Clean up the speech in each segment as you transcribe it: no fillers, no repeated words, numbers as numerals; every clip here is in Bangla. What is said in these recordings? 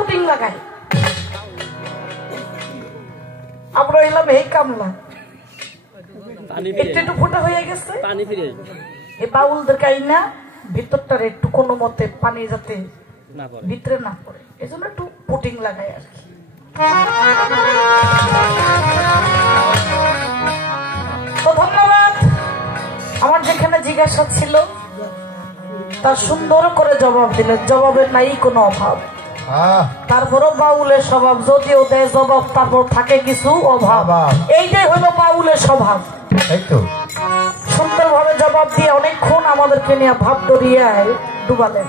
পুটিং লাগাই। আমরা এলাম এই কামলা একটু ফোটা হয়ে গেছে এই বাউলদেরকে আইনা ভিতরটার একটু কোনো মতে পানি যাতে ভিতরে না পড়ে এই জন্য একটু পুটিং লাগাই আর কি। তো ধন্যবাদ। আমার যেখানে জিজ্ঞাসা ছিল তা সুন্দর করে জবাব দিলেন, জবাবের নাই কোনো অভাব। তারপরও বাউলের স্বভাব, যদিও দেয় জবাব তারপর থাকে কিছু অভাব। এইটাই হলো বাউলের স্বভাব। সুন্দরভাবে জবাব দিয়ে অনেকক্ষণ আমাদেরকে নিয়ে ভাব দরিয়ে ডুবালেন।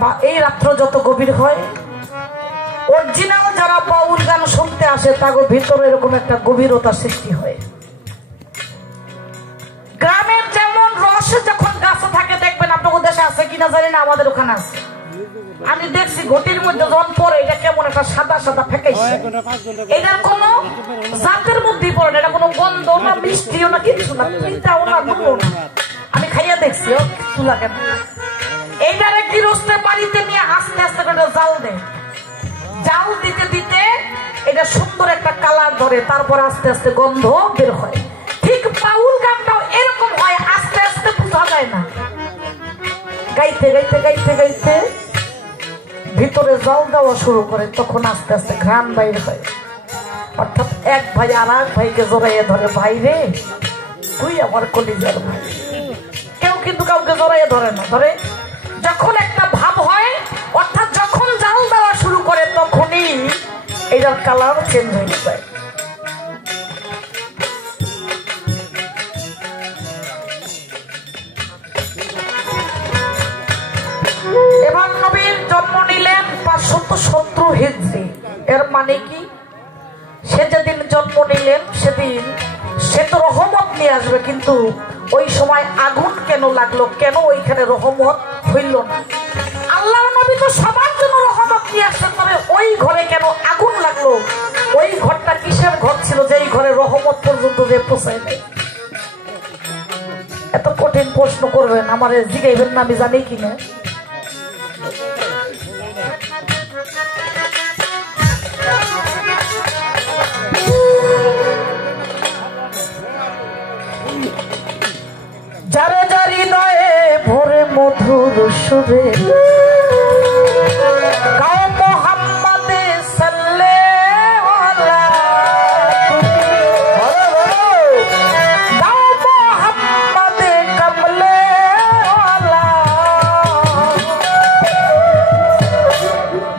বা এই রাত্র যত গভীর হয় অরিজিনাল যারা বাউল গান শুনতে আসে তার ভিতরে এরকম একটা গভীরতা সৃষ্টি হয়। গ্রামের যেমন রস যখন গাছে থাকে দেখবেন, আপনাদের দেশে আছে কিনা জানি না, আমাদের ওখানে আছে। আমি দেখছি ঘটির মধ্যে যখন পরে এটা কেমন একটা সাদা সাদা ফেকাইছে, এটার কোন জাতের মধ্যেই পড়ে না, এটা কোনো গন্ধ না মিষ্টিও না কিছু না, চিন্তাও না দুটো না। আমি খাইয়া দেখছি কিছু লাগে না। এইটারে কি রোস্তে বাড়িতে নিয়ে আস্তে আস্তে করে জাল দেয়, জাল দিতে দিতে এটা সুন্দর একটা কালার ধরে, তারপর আস্তে আস্তে গন্ধ বের হয়। ঠিক বাউল গানটাও এরকম হয়, আস্তে আস্তে বোঝা যায় না। গাইতে গাইতে গাইতে গাইতে ভিতরে জল দেওয়া শুরু করে, তখন আস্তে আস্তে ঘ্রাণ বাইর হয়। অর্থাৎ এক ভাই আর এক ভাইকে জড়াইয়ে ধরে, ভাই রে তুই আমার কলিজার ভাই। কেউ কিন্তু কাউকে জড়াইয়ে ধরে না, ধরে যখন একটা ভাব হয়, অর্থাৎ যখন জাল দেওয়া শুরু করে তখনই এটার কালার চেঞ্জ হয়ে যায়। এবার নবীর জন্ম নিলেন 570 হিজরি। এর মানে কি, সে যেদিন জন্ম নিলেন সেদিন সে তো রহমত নিয়ে আসবে, কিন্তু ওই সময় আগুন কেন লাগলো, কেন ওইখানে রহমত হইল না? আল্লাহ নবী তো সবার জন্য রহমত নিয়ে আসছেন, তবে ওই ঘরে কেন আগুন লাগলো? ওই ঘরটা কিসের ঘর ছিল যে এই ঘরে রহমত পর্যন্ত যে পৌঁছায় নাই? এত কঠিন প্রশ্ন করবেন, আমার জিগাইবেন না, আমি জানি কিনা। যারে জারি নয় ভোরে মধুর সুরে গাও মোহাম্মদে সাল্লাল্লাহু আলাইহি গাও মোহাম্মদে কমলে ওয়ালা।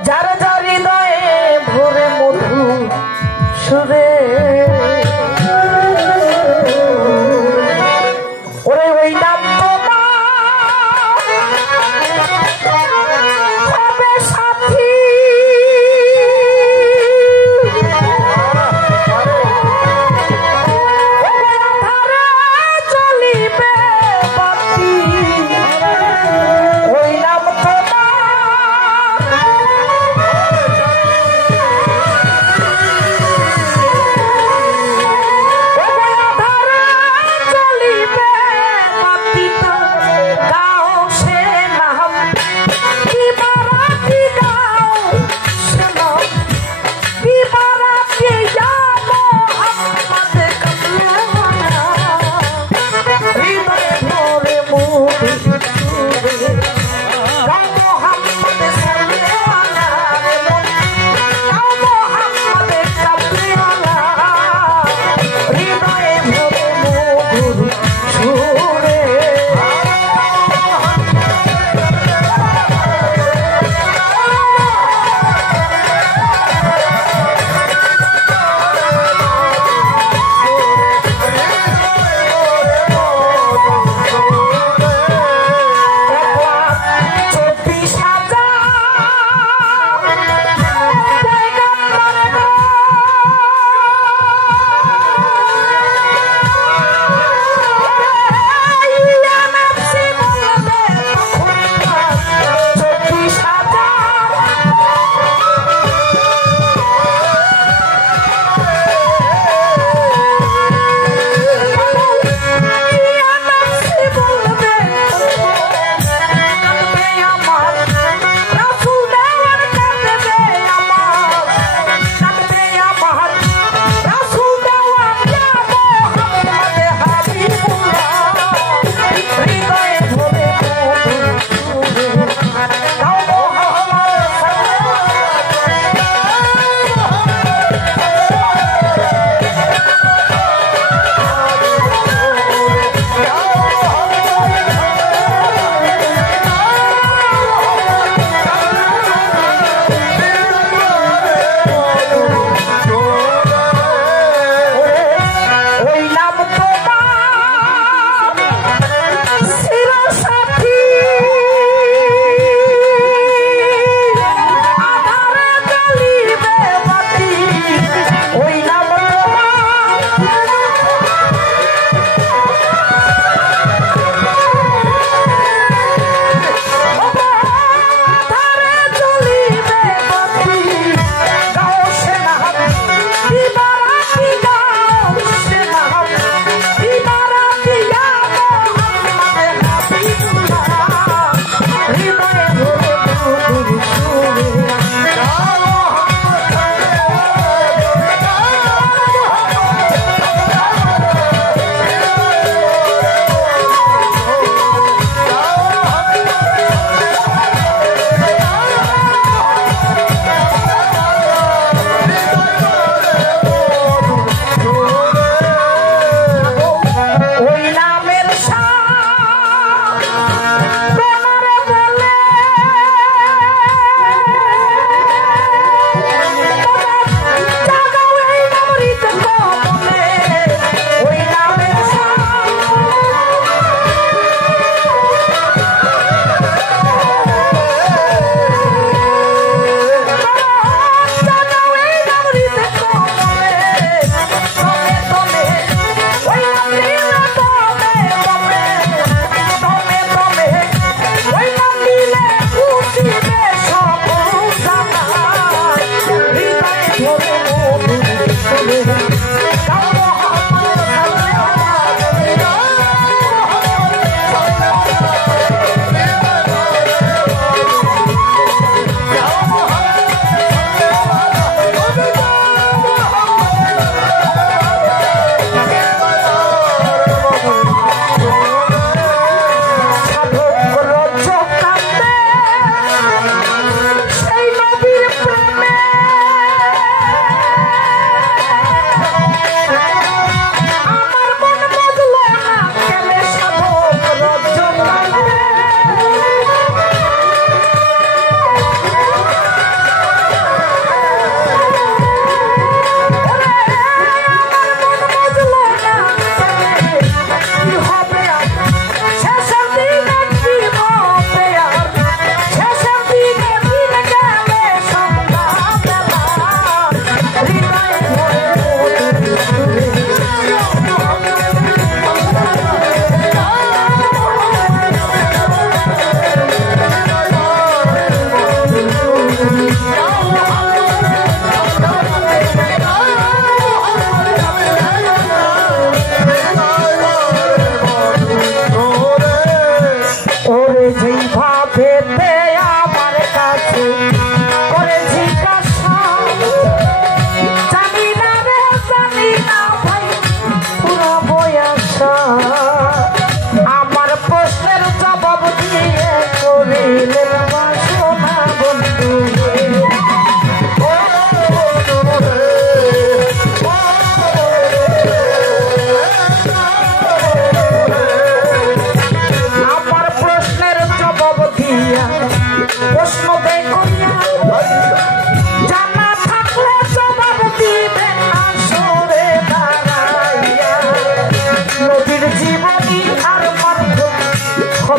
যারে জারি নয় ভোরে মধুর সুরে ওরে ওই নাম তোমার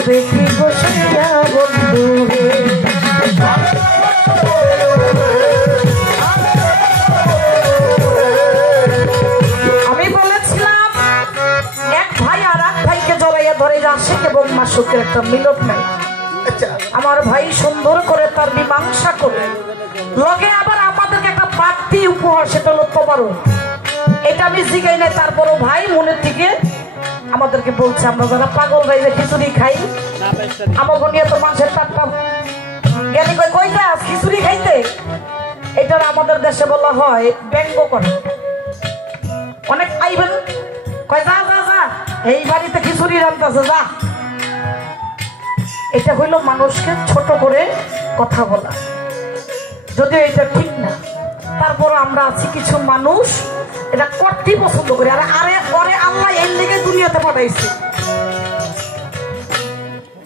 হবে কি গোসাইয়া বন্ধু আমি বলেছিলাম এক ভাই আর এক ভাইকে জড়াইয়া ধরে আশিক এবং মাসুকের একটা মিলন নাই। আমার ভাই সুন্দর করে তার মীমাংসা করে লগে আবার আমাদেরকে একটা বাড়তি উপহার, সেটা হলো তবারক। এটা আমি জিগাই নাই, তারপরও ভাই মনের থেকে আমাদেরকে বলছে আমরা যারা পাগল ভাই যে খিচুড়ি খাই আমাকে নিয়ে তো মানুষের টাটকা জ্ঞানী কই কই যা খিচুড়ি খাইতে, এটা আমাদের দেশে বলা হয় ব্যঙ্গ করে। অনেক আইবেন কয় যা যা যা এই বাড়িতে খিচুড়ি রান্তাছে যা, এটা হইল মানুষকে ছোট করে কথা বলা, যদিও এটা ঠিক না। তারপর আমরা আছি কিছু মানুষ এটা করতেই পছন্দ করি। আরে আরে পরে আল্লাহ এর দিকে দুনিয়াতে পাঠাইছে,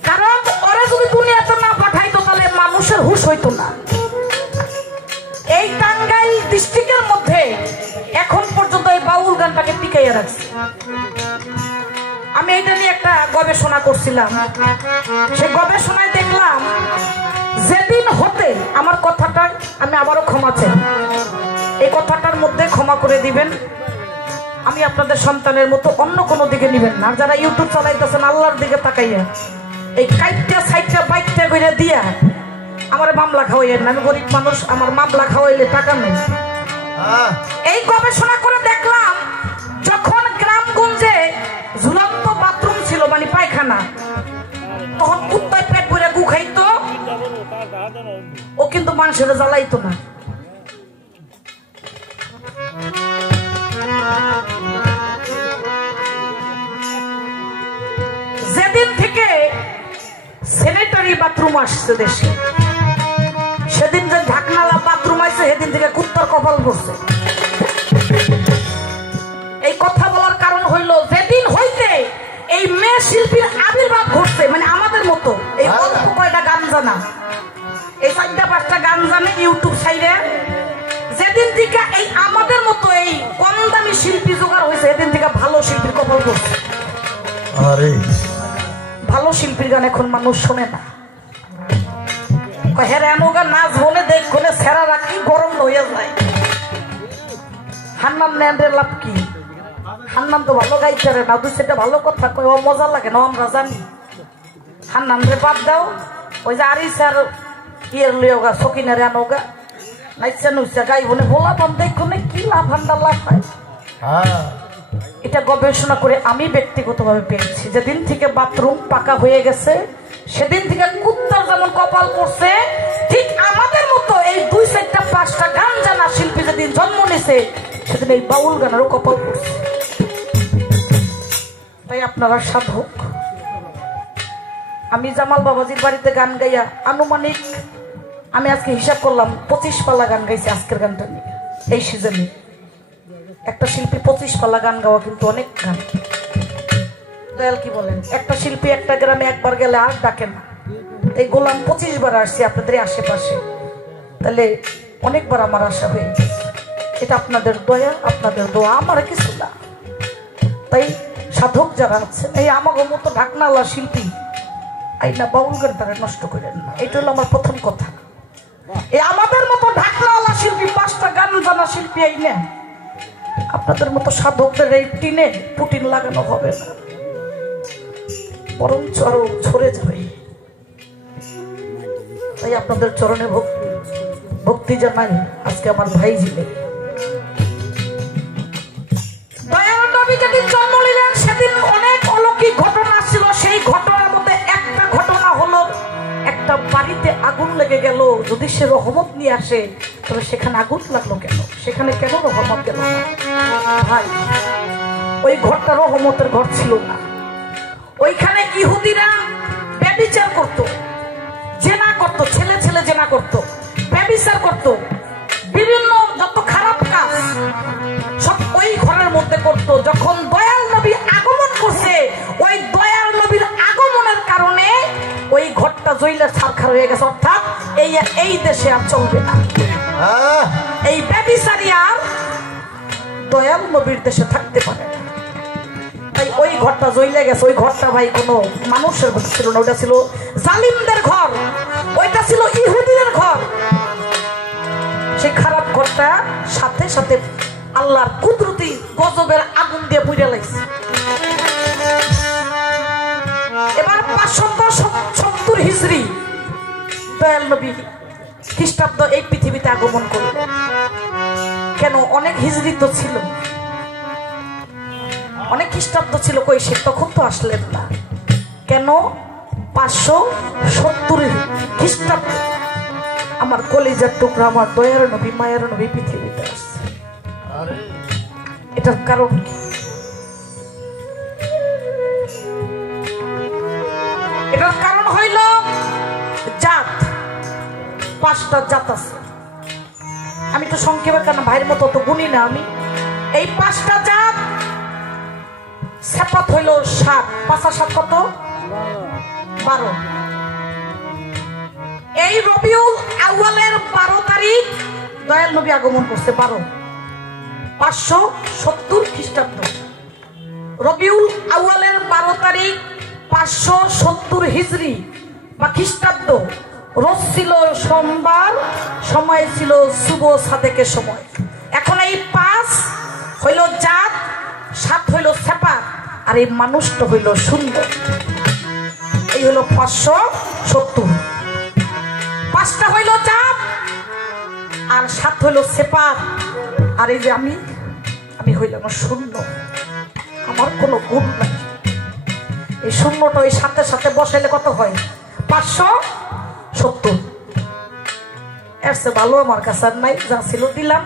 কারণ ওরা যদি দুনিয়াতে না পাঠাইতো তাহলে মানুষের হুশ হইতো না। এই টাঙ্গাইল ডিস্ট্রিক্টের মধ্যে এখন পর্যন্ত এই বাউল গানটাকে টিকাইয়া রাখছে। আমি এইটা নিয়ে একটা গবেষণা করছিলাম, সেই গবেষণায় দেখলাম যেদিন হতে আমার কথাটা আমি আবারও ক্ষমা চাই, এই কথাটার মধ্যে ক্ষমা করে দিবেন। আমি আপনাদের সন্তানের মতো অন্য কোনো দিকে নিবেন না। যারা ইউটিউব চালাইতেছেন আল্লাহর দিকে তাকাইয়া এই কাইটটা সাইটটা বাইকটা করে দিয়া আমার মামলা খাওয়াইয়েন না। আমি গরিব মানুষ, আমার মামলা খাওয়াইলে টাকা নেই। এই গবেষণা করে দেখলাম যখন গ্রামগঞ্জে ঝুলন্ত বাথরুম ছিল মানে পায়খানা, তখন কুত্তায় পেট ভরে গু খাইতো, ও কিন্তু মানুষের জ্বালাইতো না। যেদিন থেকে স্যানিটারি বাথরুম আসছে দেশে, সেদিন যে ঢাকনালা বাথরুম আসছে সেদিন থেকে কুত্তার কপাল পড়ছে। এই কথা বলার কারণ হইল যেদিন হইতে এই মেয়ে শিল্পীর আবির্ভাব ঘটছে, মানে আমাদের মতো এই অল্প কয়টা গান জানা, এই 4-5টা গান জানে ইউটিউব সাইডে, যেদিন থেকে এই আমাদের মতো এই কম দামি শিল্পী জোগাড় হয়েছে সেদিন থেকে ভালো শিল্পীর কপাল পড়ছে। ভালো শিল্পীর গান এখন মানুষ শোনে না। হেরে এমন নাচ বলে দেখলে সেরা রাখি গরম হয়ে যায়। হান্নান নেন্দ্রের লাভ কি? হান্নান তো ভালো গাইতে না, তুই সেটা ভালো কথা কই, ও মজা লাগে না, আমরা জানি। হান্নান রে বাদ দাও, ওই যে আরি স্যার ইয়ের লিওগা সকিনের আনোগা নাইচা নুইচা গাই বলে বলা বন্ধ দেখুন কি লাভ হান্ডার লাভ হয়। এটা গবেষণা করে আমি ব্যক্তিগতভাবে পেয়েছি। যেদিন থেকে বাথরুম পাকা হয়ে গেছে সেদিন থেকে কুত্তার যেমন কপাল পড়ছে, ঠিক আমাদের মতো এই 2-4-5টা গান জানা শিল্পী যেদিন জন্ম নিছে সেদিন এই বাউল গানেরও কপাল পড়ছে। তাই আপনারা সাধক। আমি জামাল বাবাজির বাড়িতে গান গাইয়া আনুমানিক আমি আজকে হিসাব করলাম 25 পালা গান গাইছি আজকের গানটা নিয়ে। এই সিজনে একটা শিল্পী 25 পালা গান গাওয়া কিন্তু অনেক গান। দয়াল কি বলেন? একটা শিল্পী একটা গ্রামে একবার গেলে আর ডাকে না। এই গোলাম 25 বার আসছি আপনাদের আশেপাশে, তাহলে অনেকবার আমার আশা হয়ে গেছে। এটা আপনাদের দয়া, আপনাদের দোয়া, আমার কিছু না। তাই সাধক যারা আছে এই আমাকে মতো ঢাকনাওয়ালা শিল্পী এই না বাউল গান তারা নষ্ট করেন না। এটা হলো আমার প্রথম কথা। এই আমাদের মতো ঢাকনাওয়ালা শিল্পী 5টা গান জানা শিল্পী এই না, আপনাদের মতো সাধকদের এই টিনে পুটিন লাগানো হবে না, বরং চরো ছড়ে যাবে। তাই আপনাদের চরণে ভক্তি জানাই আজকে আমার ভাই জিলে। দয়াল নবী যেদিন জন্ম নিলেন সেদিন অনেক অলৌকিক ঘটনা ছিল। সেই ঘটনার মধ্যে একটা ঘটনা হলো একটা বাড়িতে আগুন লেগে গেল। যদি সে রহমত নিয়ে আসে তাহলে সেখানে আগুন লাগলো কেন? সেখানে কেন রহমত গেল না? ভাই ওই ঘরটা রহমতের ঘর ছিল না। ওইখানে ইহুদিরা ব্যভিচার করত, জেনা করত, ছেলে ছেলে জেনা করত, ব্যভিচার করত, বিভিন্ন যত খারাপ কাজ সব ওই ঘরের মধ্যে করত। যখন দয়াল নবী আগমন করছে, ওই দয়াল নবীর আগমনের কারণে ওই ঘরটা জ্বলে ছারখার হয়ে গেছে। অর্থাৎ এই দেশে আর চলবে না, এই ব্যভিচারী আর দয়াল নবীর দেশে থাকতে পারে না। তাই ওই ঘরটা জ্বলে গেছে। ওই ঘরটা ভাই কোনো মানুষের ঘর ছিল না, ওইটা ছিল জালিমদের ঘর, ওইটা ছিল ইহুদিদের ঘর। সেই খারাপ ঘরটা সাথে সাথে আল্লাহর কুদরতি গজবের আগুন দিয়ে পুড়ে লাগছে। এবার 570 হিজরি দয়াল নবী খ্রিস্টাব্দ এই পৃথিবীতে আগমন করলেন। কেন? অনেক হিজরি তো ছিল, অনেক খ্রিস্টাব্দ ছিল, কই সে তখন তো আসলেন না। কেন? 570 খ্রিস্টাব্দ আমার কলিজার টুকরা, আমার দয়ার নবী মায়ের নবী পৃথিবীতে আসছে। এটার কারণ কি? এটার কারণ হইল জাত। 5টা জাত আছে। আমি তো সংক্ষেপে, কেন ভাইয়ের মতো তো গুনি না আমি। এই 5টা জাত সেপাত হইল 7, 5 আর 7 কত? 12। এই রবিউল আউয়ালের 12 তারিখ দয়াল নবী আগমন করছে। 570 খ্রিস্টাব্দ রবিউল আউয়ালের 12 তারিখ 570 হিজরি বা খ্রিস্টাব্দ। রোজ ছিল সোমবার, সময় ছিল শুভ সাদেকের সময়। এখন এই 5 হইল জাত, 7 হইল সেপা, আর এই মানুষটা হইল সুন্দর। এই হইল 570। 5টা হইল জাত আর 7 হইল সেপা। আর এই যে আমি হইলাম শূন্য, আমার কোনো গুণ নাই। এই শূন্যটা ওই সাথে সাথে বসাইলে কত হয়? 570। এর চেয়ে ভালো আমার কাছে আর নাই। যা ছিল দিলাম,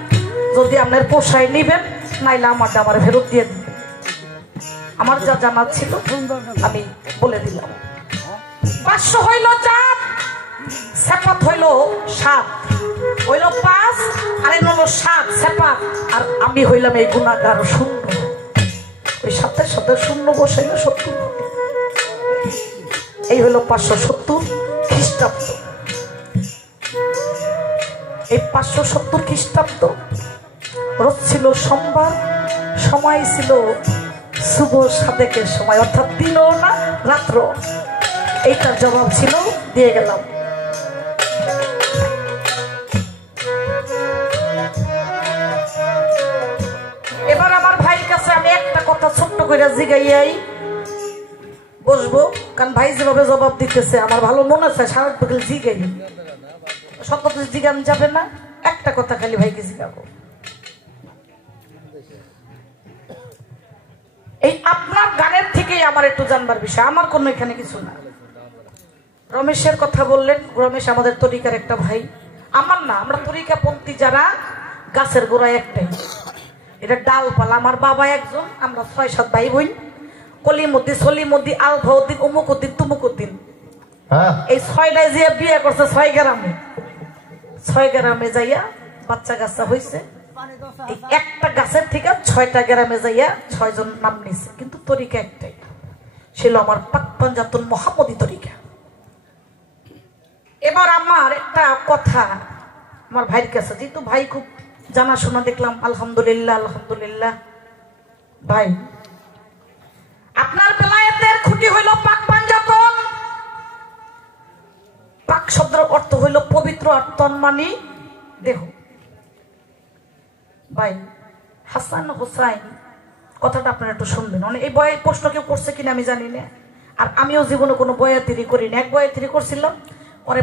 যদি আপনার পোষায় নিবেন, নাইলে আমারটা আমার ফেরত দিয়ে দিবেন। আমার যা জানা ছিল আমি বলে দিলাম। 500 হইল জাত, সেপাত হইল 7, হইল 5 আর এই হলো 7 সেপাত। আর আমি হইলাম এই গুণাগার শূন্য। ওই সাথে সাথে শূন্য বসাইল 70। এই হলো 570 খ্রিস্টাব্দ। এই 570 খ্রিস্টাব্দ রোজ ছিল সোমবার, সময় ছিল শুভ সাদেকের সময়, অর্থাৎ দিনও না রাত্র। এইটার জবাব ছিল, দিয়ে গেলাম। এবার আমার ভাইয়ের কাছে আমি একটা কথা ছোট্ট করে জিগাইয়াই বসবো, কারণ ভাই যেভাবে জবাব দিতেছে আমার ভালো মনে চায় সারা বিকেল জিগাই। সব কথা জিগান যাবে না, একটা কথা খালি ভাইকে জিগাবো। এই আপনার গানের থেকেই আমার একটু জানবার বিষয়, আমার কোনো এখানে কিছু না। রমেশের কথা বললেন, রমেশ আমাদের তরিকার একটা ভাই। আমার না, আমরা তরিকাপন্থী যারা গাছের গোড়ায় একটাই, এটা ডালপালা। আমার বাবা একজন, আমরা 6-7 ভাই বোন। কলিমুদ্দি, সলিমুদ্দি, আলফাউদ্দিন, উমুকুদ্দিন, তুমুকুদ্দিন, এই 6টায় যে বিয়ে করছে 6 গ্রামে। 6 গ্রামে যাইয়া বাচ্চা কাচ্চা হয়েছে। একটা গাছের থেকে 6টা গ্রামে যাইয়া 6 জন নাম নিছে, কিন্তু তরিকা একটাই, ছিল আমার পাক পাঞ্জাতুল মুহাম্মদী তরিকা। এবার আমার একটা কথা আমার ভাইয়ের কাছে, যেহেতু ভাই খুব জানাশোনা দেখলাম, আলহামদুলিল্লাহ আলহামদুলিল্লাহ। ভাই, আপনার বেলায়েতের খুঁটি হইল পাক পাঞ্জাতন। পাক শব্দের অর্থ হইল পবিত্র, আর তন মানে দেহ। ভাই, হাসান হোসাইন কথাটা আপনারা একটু শুনবেন। মানে এই বয়ে প্রশ্ন কেউ করছে কিনা আমি জানি না, আর আমিও জীবনে কোনো বয়াতিরি করি না। এক বয়াতিরি করছিলাম,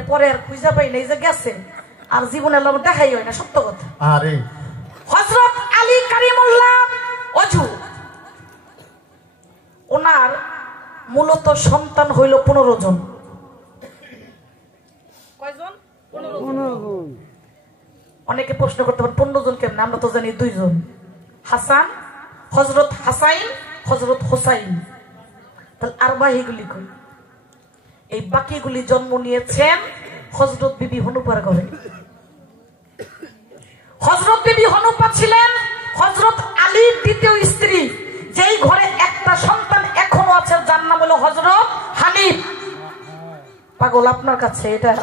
পরে আর খুঁজা পাই না, এই যে গেছে, আর জীবনে দেখাই হয় না, সত্য কথা। হযরত আলী কারিমুল্লাহ অজু, ওনার মূলত সন্তান হইল 15 জন। কয়জন? 15 জন। অনেকে প্রশ্ন করতে পারেন 15 জন কেমন? আমরা তো জানি 2 জন, হাসান, হযরত হাসাইন, হযরত হোসাইন। তাহলে আর বাকিগুলি কই? এই বাকিগুলি জন্ম নিয়েছেন হযরত বিবি হনুফার ঘরে। হযরত বিবি হনুফা ছিলেন হযরত আলীর দ্বিতীয় স্ত্রী, যেই ঘরে একটা সন্তান এখনো আছে, যার নাম হলো হযরত হানিফ। পাগল আপনার কাছে এটা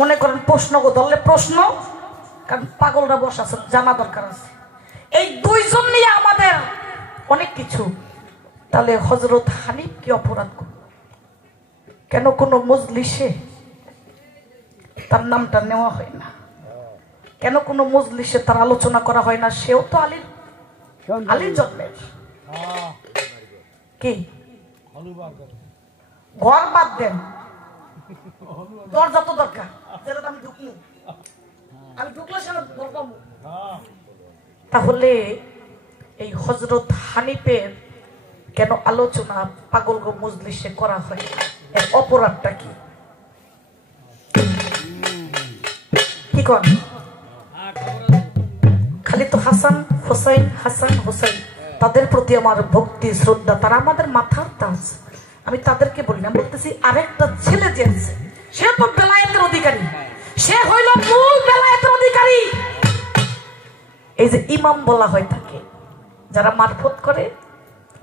মনে করেন প্রশ্ন ধরলে প্রশ্ন, কারণ পাগলরা বসা আছে, জানা দরকার আছে। এই 2 জন নিয়ে আমাদের অনেক কিছু। তাহলে হযরত হানিফ কি অপরাধ করল? কেন কোনো মজলিসে তার নামটা নেওয়া হয় না? কেন কোনো মজলিসে তার আলোচনা করা হয় না? সেও তো আলীর জন্মের। কি ঘর বাদ দেন, দরজা তো দরকার। আমি ঢুকলে সে তাহলে এই হযরত হানিফের কেন আলোচনা পাগলগো মজলিসে করা হয়? এর অপরাধটা কি? কি কর? খালি তো হাসান হোসাইন তাদের প্রতি আমার ভক্তি শ্রদ্ধা, তারা আমাদের মাথার তাজ। আমি তাদেরকে বলি না, বলতেছি আরেকটা ছেলে যে আছে সে তো বেলায়েতের অধিকারী, সে হইল মূল বেলায়েতের অধিকারী। এই যে ইমাম বলা হয় তাকে, যারা মারফত করে,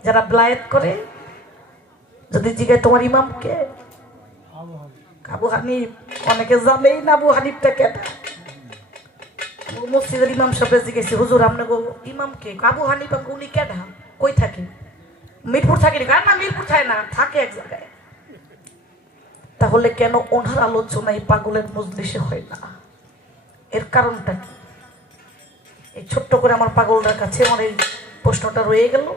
যারা বেলায়েত করে, যদি জিজ্ঞাসা তোমার ইমাম কে? আবু হানিফ। অনেকে জানেই না আবু হানিফটা কেটা। মসজিদের ইমাম সাহেব জিজ্ঞেস, হুজুর আপনার ইমাম কে? আবু হানিফ। উনি কেটা? কই থাকে? মিরপুর থাকে না? মিরপুর থাকে না, থাকে এক জায়গায়। তাহলে কেন ওনার আলোচনা এই পাগলের মজলিসে হয় না? এর কারণটা কি? এই ছোট্ট করে আমার পাগলটার কাছে আমার এই প্রশ্নটা রয়ে গেল।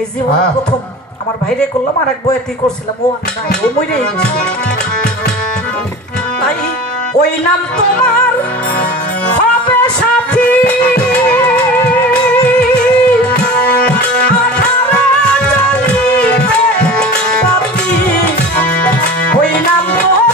এই জীবনে প্রথম আমার ভাইরে করলাম, আর এক বয়াতি করছিলাম, ও নাই, ও মরে গেছে। তাই ওই নাম তোমার হবে সাথী, ওই নাম তোমার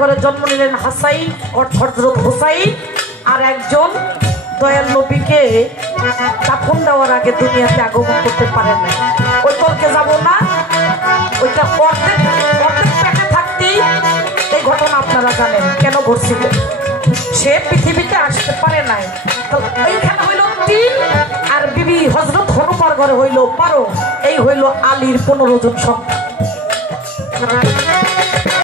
ঘরে জন্ম নিলেন হাসাইন হযরত হুসাইন, আর একজন দয়াল নবীকে দাফন দেওয়ার আগে দুনিয়াতে আগমন করতে পারেন না। ওই তর্কে যাব না, ওইটা অর্ধেক পেটে থাকতেই এই ঘটনা আপনারা জানেন কেন ঘটছিল। সে পৃথিবীতে আসতে পারে নাই। এইখানে হইল 3, আর বিবি হযরত হনুমার ঘরে হইল 12। এই হইল আলীর 15 জন সন্তান।